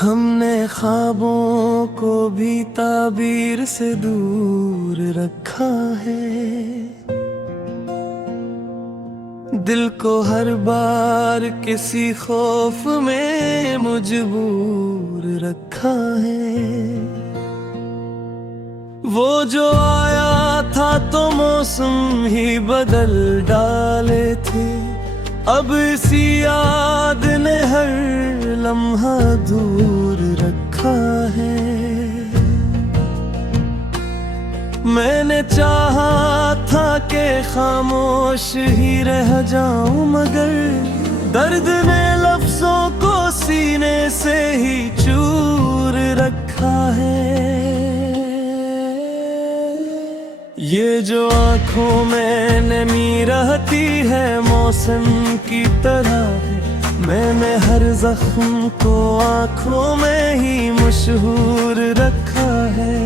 हमने ख्वाबों को भी ताबीर से दूर रखा है। दिल को हर बार किसी खौफ में मजबूर रखा है। वो जो आया था तो मौसम ही बदल डाले थे। अब इसी याद ने हर लम्हा दूर रखा है। मैंने चाहा था कि खामोश ही रह जाऊं, मगर दर्द ने लफ्जों को सीने से ही चूर रखा है। ये जो आँखों में नमी रहती है मौसम की तरह है। मैंने हर जख्म को आँखों में ही मशहूर रखा है।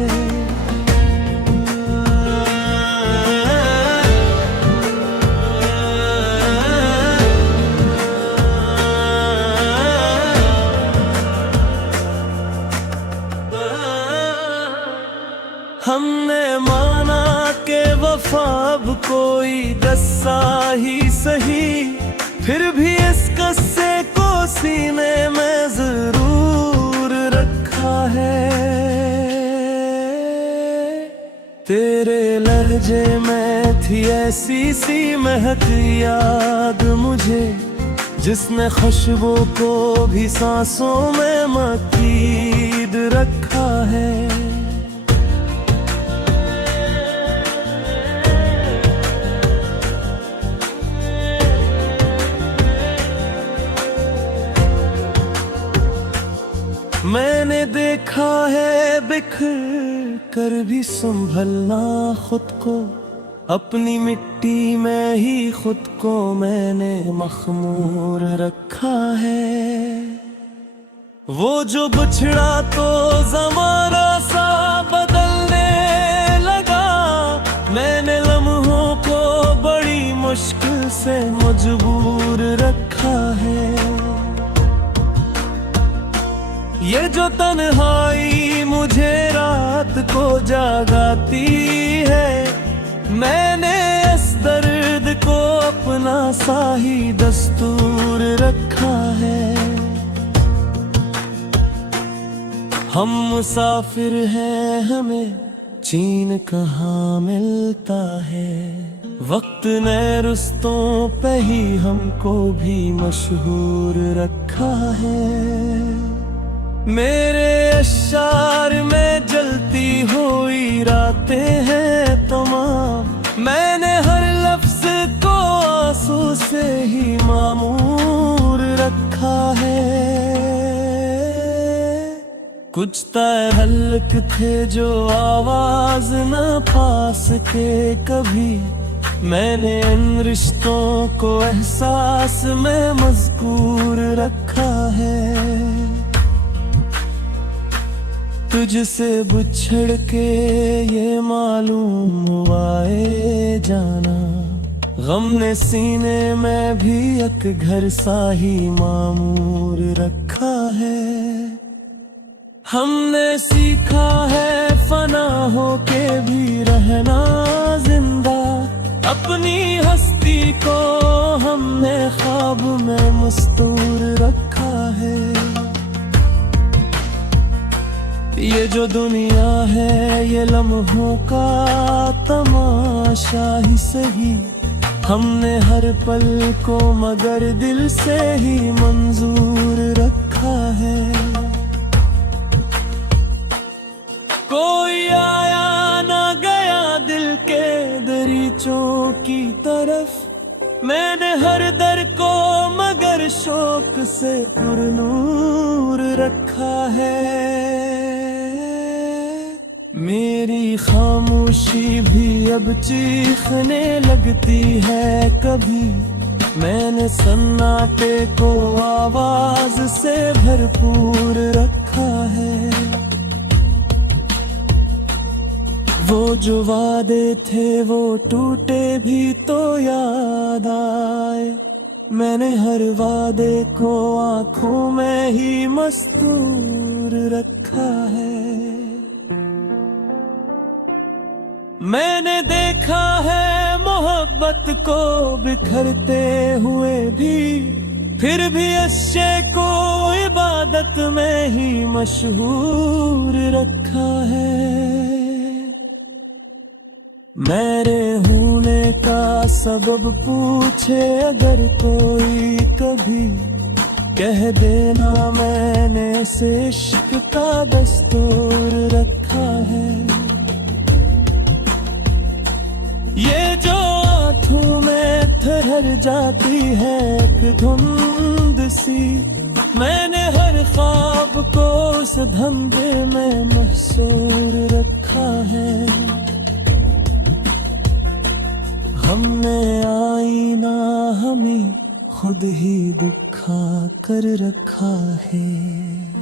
हमने माना के वफा अब कोई गस्सा ही सही, फिर भी इस कस्से को सीने में जरूर रखा है। तेरे लहजे में थी ऐसी सी महक याद मुझे, जिसने खुशबू को भी सांसों में मकीद रखा है। मैंने देखा है बिखर कर भी संभलना खुद को, अपनी मिट्टी में ही खुद को मैंने मखमूर रखा है। वो जो बिछड़ा तो ज़माना सा बदलने लगा, मैंने लम्हों को बड़ी मुश्किल से मजबूर रखा है। ये जो तन्हाई मुझे रात को जागाती है, मैंने इस दर्द को अपना सा ही दस्तूर रखा है। हम मुसाफिर हैं, हमें चैन कहाँ मिलता है। वक्त ने रुस्तों पे ही हमको भी मशहूर रखा है। मेरे अशार में जलती हुई रातें हैं तमाम, मैंने हर लफ्ज को आंसू से ही मामूर रखा है। कुछ तहल्लुक थे जो आवाज न पा सके कभी, मैंने इन रिश्तों को एहसास में मज़कूर रखा है। तुझसे बिछड़ के ये मालूम हुआ ए जाना, गम ने सीने में भी एक घर सा ही मामूर रखा है। हमने सीखा है फना होके भी रहना जिंदा, अपनी हस्ती को हमने ख्वाब में मस्तूर रखा है। ये जो दुनिया है ये लम्हों का तमाशा ही सही, हमने हर पल को मगर दिल से ही मंजूर रखा है। कोई आया ना गया दिल के दरीचों की तरफ, मैंने हर दर को मगर शौक से पुरनूर रखा है। मेरी खामोशी भी अब चीखने लगती है कभी, मैंने सन्नाटे को आवाज से भरपूर रखा है। वो जो वादे थे वो टूटे भी तो याद आए, मैंने हर वादे को आंखों में ही मस्तूर रखा है। मैंने देखा है मोहब्बत को बिखरते हुए भी, फिर भी अच्छे को इबादत में ही मशहूर रखा है। मेरे होने का सबब पूछे अगर कोई कभी, कह देना मैंने इसे इश्क का दस्तूर रखा है। ये जो आंखों में ठहर जाती है एक धुंध सी, मैंने हर ख्वाब को उस धंधे में महसूर रखा है। हमने आईना हमें खुद ही दुखा कर रखा है।